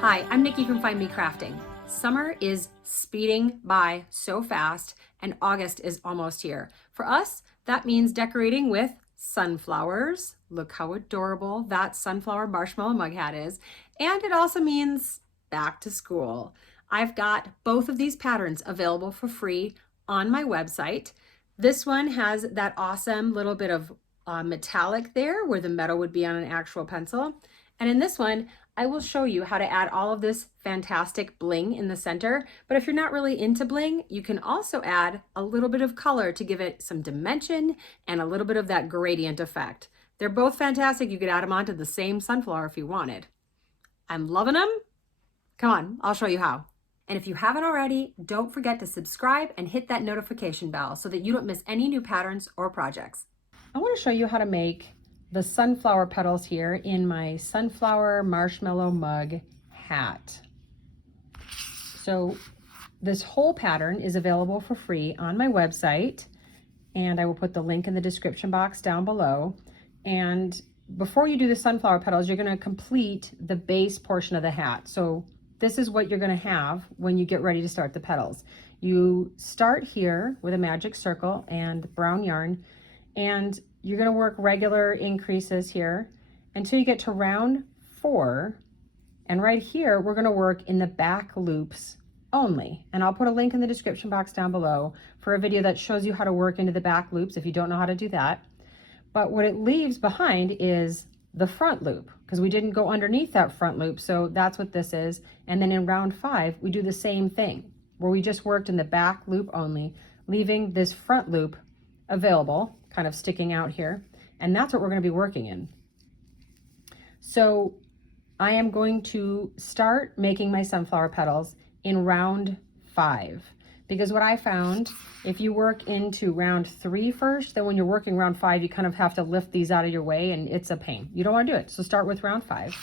Hi, I'm Nikki from Find Me Crafting. Summer is speeding by so fast and August is almost here. For us, that means decorating with sunflowers. Look how adorable that Sunflower Marshmallow Mug Hat is. And it also means back to school. I've got both of these patterns available for free on my website. This one has that awesome little bit of metallic there where the metal would be on an actual pencil. And in this one, I will show you how to add all of this fantastic bling in the center. But if you're not really into bling, you can also add a little bit of color to give it some dimension and a little bit of that gradient effect. They're both fantastic. You could add them onto the same sunflower if you wanted. I'm loving them. Come on, I'll show you how. And if you haven't already, don't forget to subscribe and hit that notification bell so that you don't miss any new patterns or projects. I want to show you how to make the sunflower petals here in my Sunflower Marshmallow Mug Hat. So this whole pattern is available for free on my website, and I will put the link in the description box down below. And before you do the sunflower petals, you're going to complete the base portion of the hat. So this is what you're going to have when you get ready to start the petals. You start here with a magic circle and brown yarn, and you're going to work regular increases here until you get to round 4. And right here, we're going to work in the back loops only. And I'll put a link in the description box down below for a video that shows you how to work into the back loops if you don't know how to do that. But what it leaves behind is the front loop, because we didn't go underneath that front loop. So that's what this is. And then in round 5, we do the same thing where we just worked in the back loop only, leaving this front loop available, kind of sticking out here. And that's what we're going to be working in. So I am going to start making my sunflower petals in round 5, because what I found, if you work into round 3 first, then when you're working round 5, you kind of have to lift these out of your way and it's a pain. You don't want to do it. So start with round 5.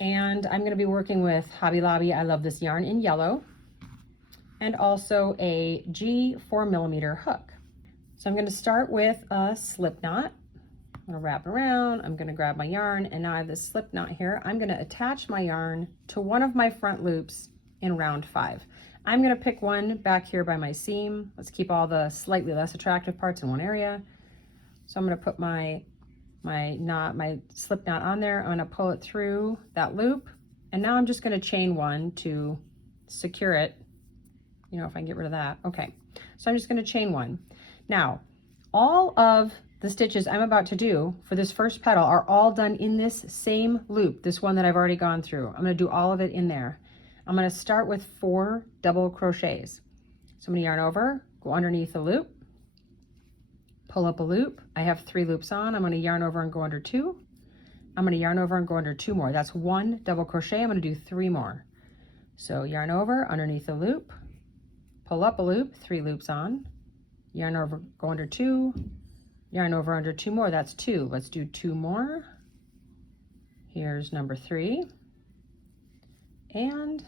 And I'm going to be working with Hobby Lobby. I love this yarn in yellow, and also a G 4mm hook. So I'm going to start with a slip knot. I'm going to wrap around. I'm going to grab my yarn, and now I have this slip knot here. I'm going to attach my yarn to one of my front loops in round 5. I'm going to pick one back here by my seam. Let's keep all the slightly less attractive parts in one area. So I'm going to put my slip knot on there. I'm going to pull it through that loop, and now I'm just going to chain 1 to secure it. You know, if I can get rid of that. Okay, so I'm just going to chain 1. Now, all of the stitches I'm about to do for this first petal are all done in this same loop, this one that I've already gone through. I'm going to do all of it in there. I'm going to start with 4 double crochets. So I'm going to yarn over, go underneath the loop, pull up a loop. I have 3 loops on. I'm going to yarn over and go under 2. I'm going to yarn over and go under 2 more. That's 1 double crochet. I'm going to do 3 more. So yarn over, underneath the loop, pull up a loop, 3 loops on, yarn over, go under 2, yarn over under 2 more. That's 2. Let's do 2 more. Here's number 3 and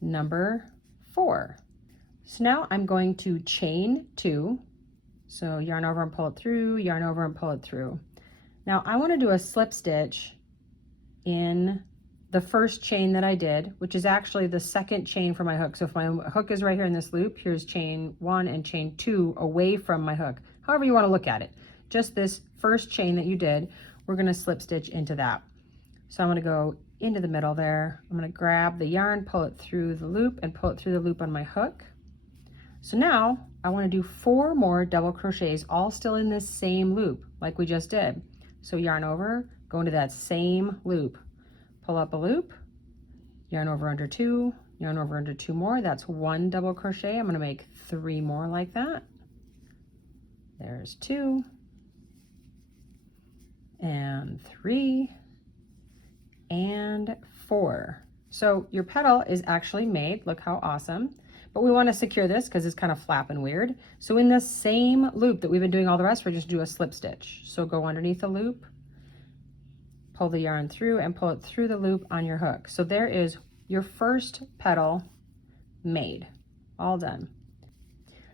number 4. So now I'm going to chain 2. So yarn over and pull it through, yarn over and pull it through. Now I want to do a slip stitch in the first chain that I did, which is actually the second chain for my hook. So if my hook is right here in this loop, here's chain 1 and chain 2 away from my hook. However you want to look at it. Just this first chain that you did, we're going to slip stitch into that. So I'm going to go into the middle there. I'm going to grab the yarn, pull it through the loop, and pull it through the loop on my hook. So now I want to do 4 more double crochets, all still in this same loop like we just did. So yarn over, go into that same loop, pull up a loop, yarn over under 2, yarn over under 2 more. That's 1 double crochet. I'm going to make 3 more like that. There's 2 and 3 and 4. So your petal is actually made. Look how awesome. But we want to secure this because it's kind of flapping weird. So in the same loop that we've been doing all the rest, we're just do a slip stitch. So go underneath the loop, pull the yarn through, and pull it through the loop on your hook. So there is your first petal made, all done.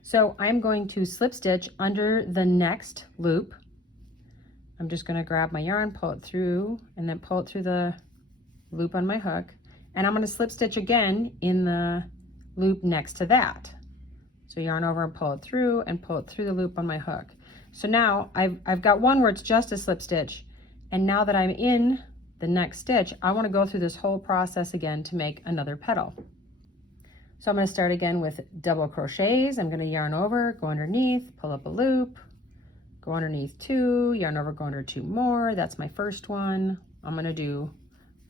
So I'm going to slip stitch under the next loop. I'm just going to grab my yarn, pull it through, and then pull it through the loop on my hook, And I'm going to slip stitch again in the loop next to that. So yarn over and pull it through the loop on my hook. So now I've got one where it's just a slip stitch, and now that I'm in the next stitch, I want to go through this whole process again to make another petal. So I'm going to start again with double crochets. I'm going to yarn over, go underneath, pull up a loop, go underneath 2, yarn over, go under 2 more. That's my first one. I'm going to do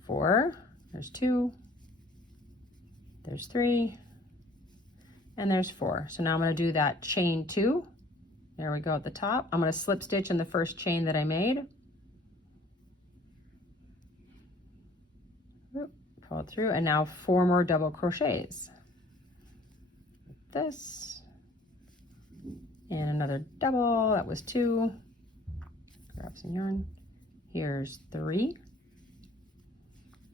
4. There's 2, there's 3, and there's 4. So now I'm going to do that chain 2. There we go at the top. I'm going to slip stitch in the first chain that I made. Pull it through, and now 4 more double crochets. This, and another double, that was 2. Grab some yarn. Here's 3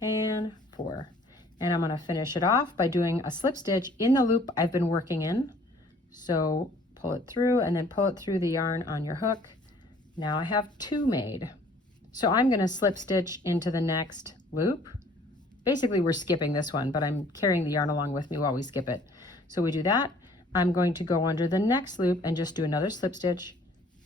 and 4. And I'm going to finish it off by doing a slip stitch in the loop I've been working in. So pull it through and then pull it through the yarn on your hook. Now I have 2 made. So I'm going to slip stitch into the next loop. Basically we're skipping this one, but I'm carrying the yarn along with me while we skip it. So we do that. I'm going to go under the next loop and just do another slip stitch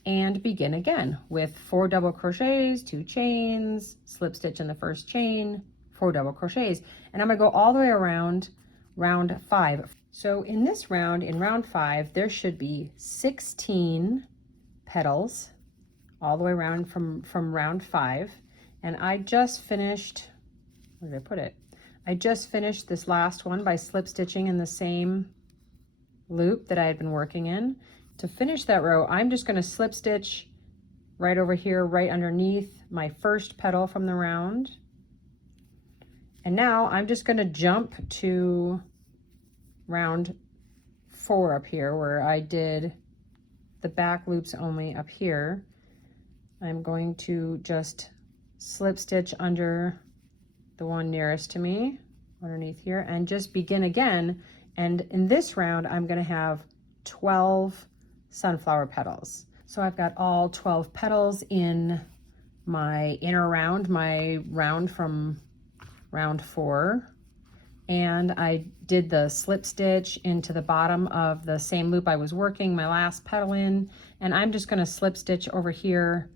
and begin again with 4 double crochets, 2 chains, slip stitch in the first chain, 4 double crochets, and I'm going to go all the way around round 5. So in this round, in round 5, there should be 16 petals all the way around from round 5. And I just finished, where did I put it? I just finished this last one by slip stitching in the same loop that I had been working in. To finish that row, I'm just going to slip stitch right over here, right underneath my first petal from the round. And now I'm just going to jump to round 4 up here where I did the back loops only up here. I'm going to just slip stitch under the one nearest to me underneath here and just begin again. And in this round, I'm going to have 12 sunflower petals. So I've got all 12 petals in my inner round, my round from round 4. And I did the slip stitch into the bottom of the same loop I was working my last petal in. And I'm just going to slip stitch over here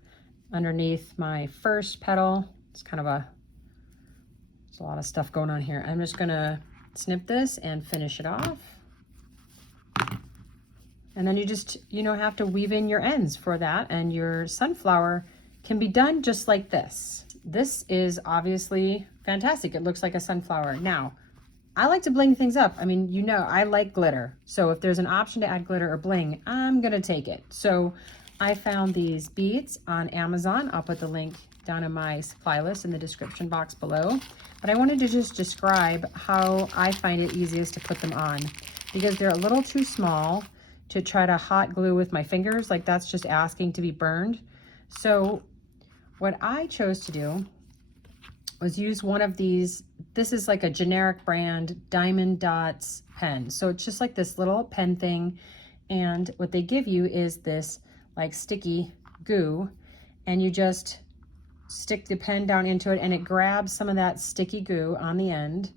underneath my first petal. It's kind of there's a lot of stuff going on here. I'm just going to snip this and finish it off. And then you just, have to weave in your ends for that, and your sunflower can be done just like this. This is obviously fantastic. It looks like a sunflower. Now, I like to bling things up. I mean, I like glitter. So if there's an option to add glitter or bling, I'm gonna take it. So I found these beads on Amazon. I'll put the link down in my supply list in the description box below. But I wanted to just describe how I find it easiest to put them on, because they're a little too small to try to hot glue with my fingers. Like, that's just asking to be burned. So what I chose to do was use one of these. This is like a generic brand Diamond Dots pen. So it's just like this little pen thing. And what they give you is this like sticky goo, and you just stick the pen down into it and it grabs some of that sticky goo on the end.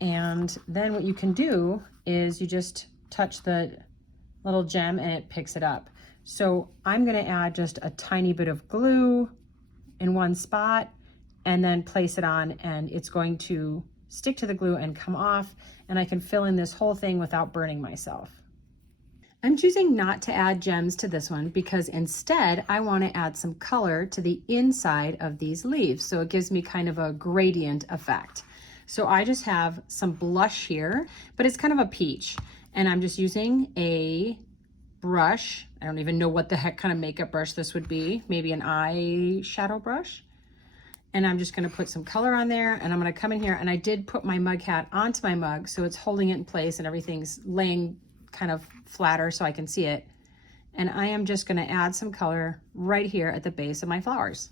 And then what you can do is you just touch the little gem and it picks it up. So I'm going to add just a tiny bit of glue in one spot and then place it on, and it's going to stick to the glue and come off, and I can fill in this whole thing without burning myself. I'm choosing not to add gems to this one because instead I want to add some color to the inside of these leaves, so it gives me kind of a gradient effect. So I just have some blush here, but it's kind of a peach, and I'm just using a brush. I don't even know what the heck kind of makeup brush this would be, maybe an eyeshadow brush. And I'm just going to put some color on there, and I'm going to come in here, and I did put my mug hat onto my mug, so it's holding it in place and everything's laying kind of flatter so I can see it. And I am just going to add some color right here at the base of my flowers.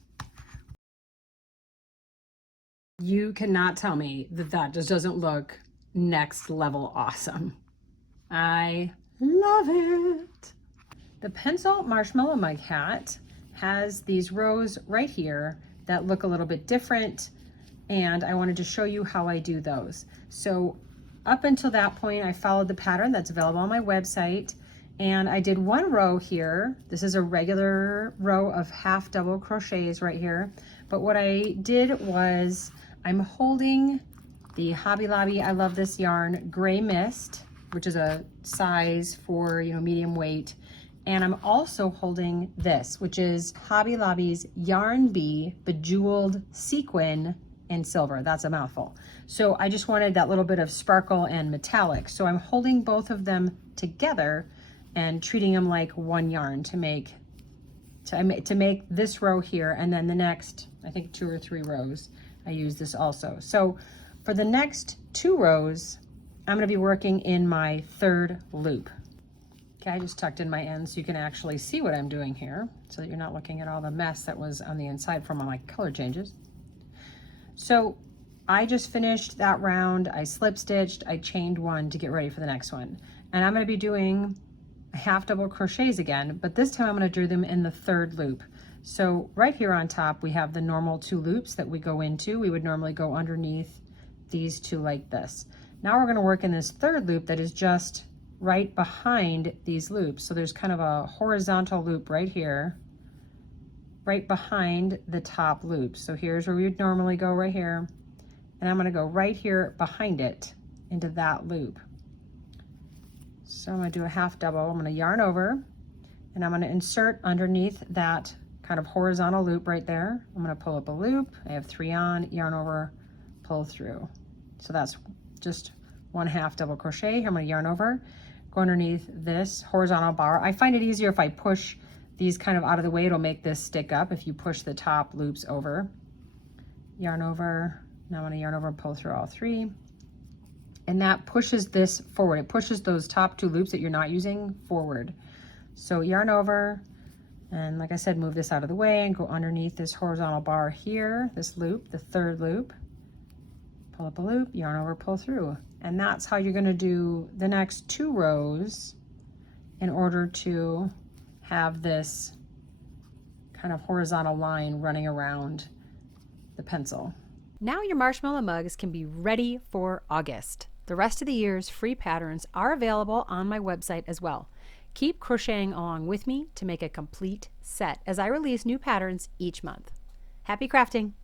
You cannot tell me that that just doesn't look next level awesome. I love it. The Pencil Marshmallow Mug Hat has these rows right here that look a little bit different and I wanted to show you how I do those. So up until that point, I followed the pattern that's available on my website, and I did one row here. This is a regular row of half double crochets right here. But what I did was I'm holding the Hobby Lobby, I love this yarn, Gray Mist, which is a size for, medium weight. And I'm also holding this, which is Hobby Lobby's Yarn Bee Bejeweled Sequin in silver. That's a mouthful. So I just wanted that little bit of sparkle and metallic. So I'm holding both of them together and treating them like one yarn to make this row here, and then the next, I think 2 or 3 rows, I use this also. So for the next 2 rows, I'm gonna be working in my 3rd loop. Okay, I just tucked in my end so you can actually see what I'm doing here, so that you're not looking at all the mess that was on the inside from all my color changes. So I just finished that round, I slip stitched, I chained 1 to get ready for the next one. And I'm gonna be doing half double crochets again, but this time I'm going to do them in the 3rd loop. So right here on top we have the normal 2 loops that we go into. We would normally go underneath these 2 like this. Now we're going to work in this 3rd loop that is just right behind these loops. So there's kind of a horizontal loop right here, right behind the top loop. So here's where we would normally go, right here, and I'm going to go right here behind it into that loop. So I'm going to do a half double. I'm going to yarn over, and I'm going to insert underneath that kind of horizontal loop right there. I'm going to pull up a loop. I have 3 on, yarn over, pull through. So that's just 1 half double crochet. I'm going to yarn over, go underneath this horizontal bar. I find it easier if I push these kind of out of the way. It'll make this stick up if you push the top loops over. Yarn over. Now I'm going to yarn over and pull through all 3. And that pushes this forward. It pushes those top 2 loops that you're not using forward. So yarn over, and like I said, move this out of the way and go underneath this horizontal bar here, this loop, the 3rd loop. Pull up a loop, yarn over, pull through. And that's how you're gonna do the next 2 rows in order to have this kind of horizontal line running around the pencil. Now your marshmallow mugs can be ready for August. The rest of the year's free patterns are available on my website as well. Keep crocheting along with me to make a complete set as I release new patterns each month. Happy crafting!